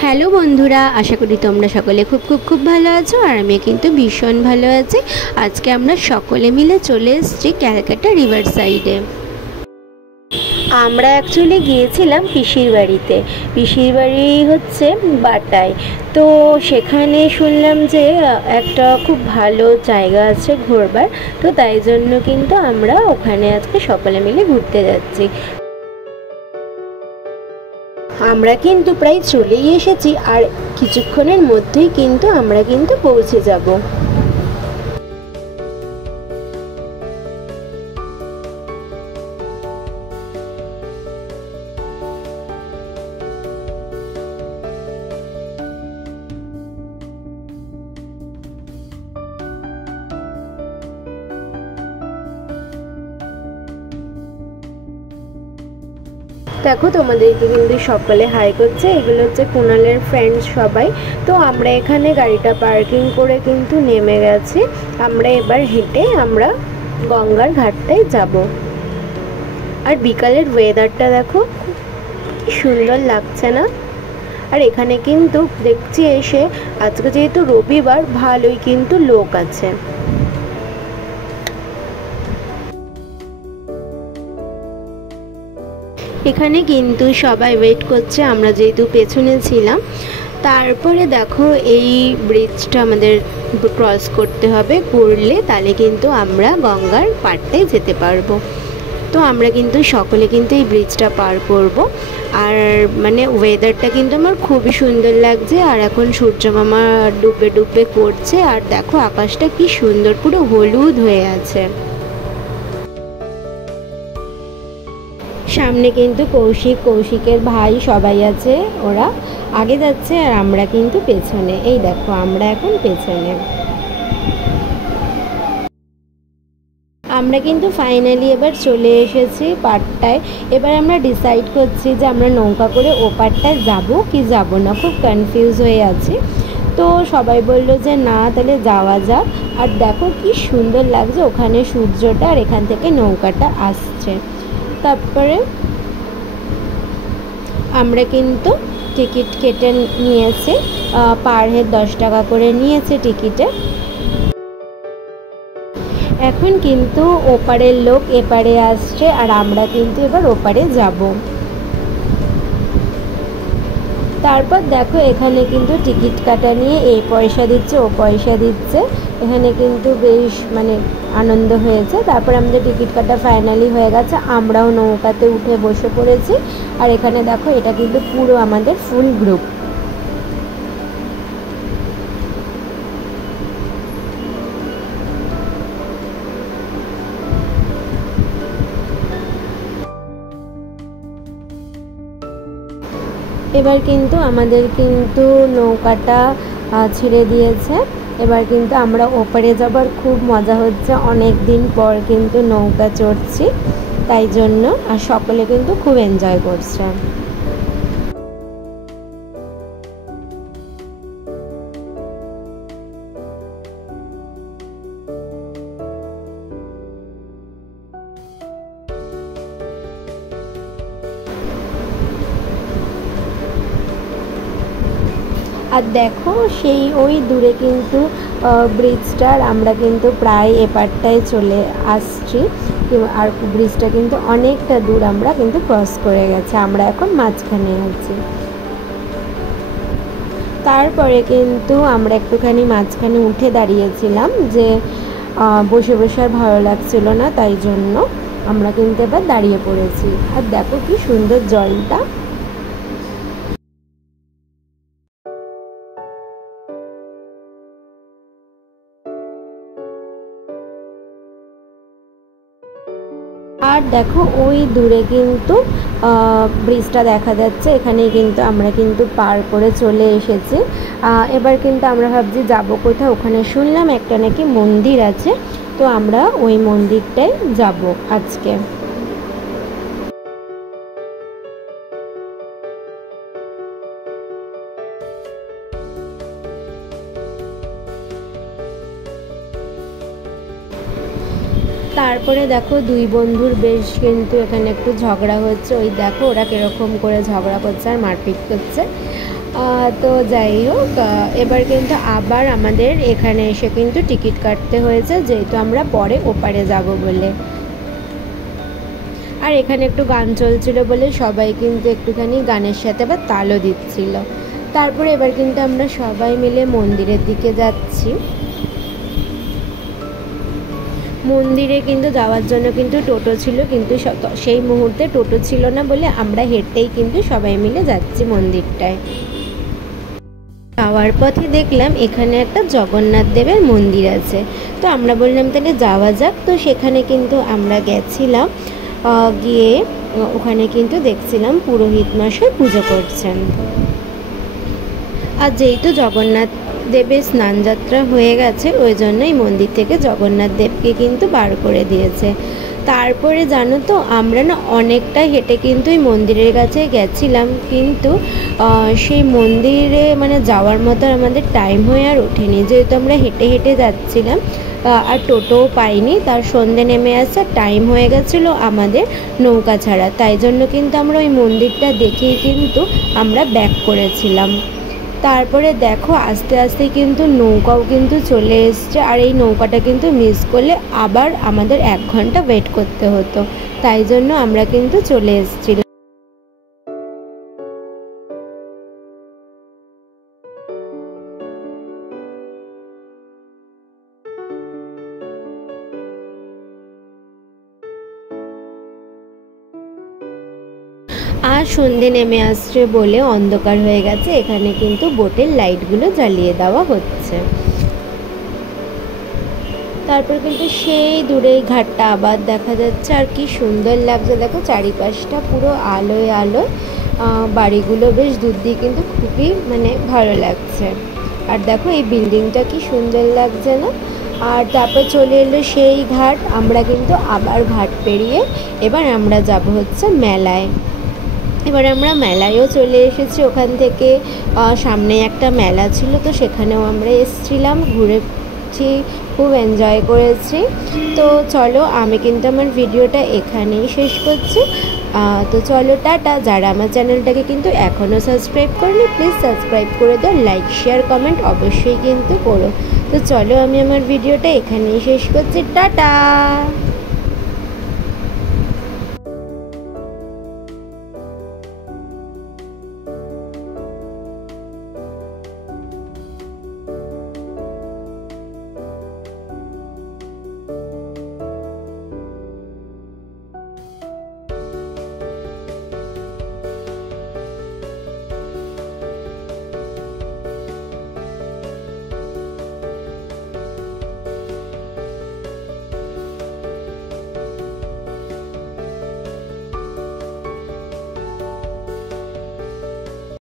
Hello বন্ধুরা, আশা করি তোমরা সকলে খুব খুব খুব ভালো আছো। আর আমি কিন্তু ভীষণ ভালো আছি। আজকে আমরা সকলে মিলে চলে এসেছি ক্যালকাটা রিভার সাইডে। আমরা অ্যাকচুয়ালি গিয়েছিলাম পিসির বাড়িতে। পিসির বাড়ি হচ্ছে বাটায়। তো সেখানে শুনলাম যে একটা খুব ভালো জায়গা আছে ঘোরবার। তো তাই জন্য কিন্তু আমরা ওখানে আজকে সকলে মিলে ঘুরতে যাচ্ছি। আমরা কিন্তু প্রায় চলেই এসেছি, আর কিছুক্ষণের মধ্যেই কিন্তু আমরা কিন্তু পৌঁছে যাব। দেখো, তোমাদেরকে কিন্তু সকলে হাই করছে। এগুলো হচ্ছে কুণালের ফ্রেন্ডস সবাই। তো আমরা এখানে গাড়িটা পার্কিং করে কিন্তু নেমে গেছি। আমরা এবার হেঁটে আমরা গঙ্গার ঘাটটায় যাব। আর বিকালের ওয়েদারটা দেখো, কি সুন্দর লাগছে না? আর এখানে কিন্তু দেখছি এসে, আজকে যেহেতু রবিবার, ভালোই কিন্তু লোক আছে। এখানে কিন্তু সবাই ওয়েট করছে, আমরা যেহেতু পেছনে ছিলাম। তারপরে দেখো, এই ব্রিজটা আমাদের ক্রস করতে হবে, করলে তাহলে কিন্তু আমরা গঙ্গার পাড়টায় যেতে পারবো। তো আমরা কিন্তু সকলে কিন্তু এই ব্রিজটা পার করব। আর মানে ওয়েদারটা কিন্তু আমার খুবই সুন্দর লাগছে। আর এখন সূর্য মামা ডুবে ডুবে করছে। আর দেখো, আকাশটা কি সুন্দর, পুরো হলুদ হয়ে আছে। সামনে কিন্তু কৌশিকের ভাই সবাই আছে। ওরা আগে যাচ্ছে আর আমরা কিন্তু পেছনে। এই দেখো, আমরা এখন পেছনে। আমরা কিন্তু ফাইনালি এবার চলে এসেছি পাড়টায়। এবার আমরা ডিসাইড করছি যে আমরা নৌকা করে ও পাড়টায় যাবো কি যাব না, খুব কনফিউজ হয়ে আছি। তো সবাই বললো যে না, তাহলে যাওয়া যাক। আর দেখো কি সুন্দর লাগছে ওখানে সূর্যটা, আর এখান থেকে নৌকাটা আসছে। তারপরে আমরা কিন্তু টিকিট কেটে নিয়েছি। পার হেড 10 টাকা করে নিয়েছে টিকিটে। এখন কিন্তু ওপারের লোক এপারে আসছে, আর আমরা কিন্তু এবার ওপারে যাব। তারপর দেখো, এখানে কিন্তু টিকিট কাটা নিয়ে এই পয়সা দিচ্ছে ও পয়সা দিচ্ছে। এখানে কিন্তু বেশ মানে আনন্দ হয়েছে। তারপর আমাদের টিকিট কাটা ফাইনালি হয়ে গেছে, আমরাও নৌকাতে উঠে বসে পড়েছি। আর এখানে দেখো, এটা কিন্তু পুরো আমাদের ফুল গ্রুপ। এবার কিন্তু আমাদের কিন্তু নৌকাটা ছেড়ে দিয়েছে। এবার কিন্তু আমরা ওপারে যাবার খুব মজা হচ্ছে। অনেক দিন পর কিন্তু নৌকা চড়ছি, তাই জন্য। আর সকলে কিন্তু খুব এনজয় করছে। আর দেখো, সেই ওই দূরে কিন্তু ব্রিজটার, আমরা কিন্তু প্রায় এপারটায় চলে আসছি। আর ব্রিজটা কিন্তু অনেকটা দূর আমরা কিন্তু ক্রস করে গেছে। আমরা এখন মাঝখানে আছি। তারপরে কিন্তু আমরা একটুখানি মাঝখানে উঠে দাঁড়িয়েছিলাম, যে বসে বসে আর ভালো লাগছিল না, তাই জন্য আমরা কিন্তু এবার দাঁড়িয়ে পড়েছি। আর দেখো কি সুন্দর জলটা। আর দেখো, ওই দূরে কিন্তু ব্রিজটা দেখা যাচ্ছে। এখানেই কিন্তু আমরা কিন্তু পার করে চলে এসেছি। এবার কিন্তু আমরা ভাবছি যাবো কোথায়। ওখানে শুনলাম একটা নাকি মন্দির আছে, তো আমরা ওই মন্দিরটায় যাব আজকে। তারপরে দেখো, দুই বন্ধুর বেশ কিন্তু এখানে একটু ঝগড়া হচ্ছে। ওই দেখো, ওরা কিরকম করে ঝগড়া করছে আর মারপিট করছে। তো যাই হোক, এবার কিন্তু আবার আমাদের এখানে এসে কিন্তু টিকিট কাটতে হয়েছে, যেহেতু আমরা পরে ওপারে যাব বলে। আর এখানে একটু গান চলছিল বলে সবাই কিন্তু একটুখানি গানের সাথে আবার তালও দিচ্ছিল। তারপরে এবার কিন্তু আমরা সবাই মিলে মন্দিরের দিকে যাচ্ছি। মন্দিরে কিন্তু যাওয়ার জন্য কিন্তু টোটো ছিল, কিন্তু সেই মুহূর্তে টোটো ছিল না বলে আমরা হেঁটেই কিন্তু সবাই মিলে যাচ্ছি মন্দিরটায়। যাওয়ার পথে দেখলাম এখানে একটা জগন্নাথ দেবের মন্দির আছে, তো আমরা বললাম তাহলে যাওয়া যাক। তো সেখানে কিন্তু আমরা গেছিলাম, গিয়ে ওখানে কিন্তু দেখছিলাম পুরোহিত মশাই পুজো করছেন। আর যেহেতু জগন্নাথ দেবের স্নানযাত্রা হয়ে গেছে, ওই জন্যই মন্দির থেকে জগন্নাথ দেবকে কিন্তু বার করে দিয়েছে। তারপরে জানো তো, আমরা না অনেকটা হেঁটে কিন্তু এই মন্দিরের কাছে গেছিলাম, কিন্তু সেই মন্দিরে মানে যাওয়ার মতো আমাদের টাইম হয়ে আর ওঠেনি, যেহেতু আমরা হেঁটে হেঁটে যাচ্ছিলাম আর টোটোও পাইনি। তার সন্ধে নেমে আসার টাইম হয়ে গেছিলো আমাদের নৌকা ছাড়া, তাই জন্য কিন্তু আমরা ওই মন্দিরটা দেখেই কিন্তু আমরা ব্যাক করেছিলাম। তারপরে দেখো আস্তে আস্তে কিন্তু নৌকাও কিন্তু চলে এসছে, আর এই নৌকাটা কিন্তু মিস করলে আবার আমাদের 1 ঘন্টা ওয়েট করতে হতো, তাই জন্য আমরা কিন্তু চলে এসেছিলাম। আর সন্ধে নেমে আসছে বলে অন্ধকার হয়ে গেছে, এখানে কিন্তু বোটের লাইটগুলো জ্বালিয়ে দেওয়া হচ্ছে। তারপর কিন্তু সেই দূরে ঘাটটা আবার দেখা যাচ্ছে, আর কি সুন্দর লাগছে দেখো, চারিপাশটা পুরো আলোয় আলোয়, বাড়িগুলো বেশ দূর দিয়ে কিন্তু খুবই মানে ভালো লাগছে। আর দেখো এই বিল্ডিংটা কি সুন্দর লাগছে না। আর তারপর চলে এলো সেই ঘাট, আমরা কিন্তু আবার ঘাট পেরিয়ে এবার আমরা যাব হচ্ছে মেলায়। এবার আমরা মেলায়ও চলে এসেছি, ওখান থেকে সামনে একটা মেলা ছিল, তো সেখানেও আমরা এসেছিলাম, ঘুরেছি, খুব এনজয় করেছি। তো চলো আমি কিন্তু আমার ভিডিওটা এখানেই শেষ করছি। তো চলো টাটা। যারা আমার চ্যানেলটাকে কিন্তু এখনও সাবস্ক্রাইব করেনি প্লিজ সাবস্ক্রাইব করে দাও, লাইক শেয়ার কমেন্ট অবশ্যই কিন্তু করো। তো চলো আমি আমার ভিডিওটা এখানেই শেষ করছি, টাটা।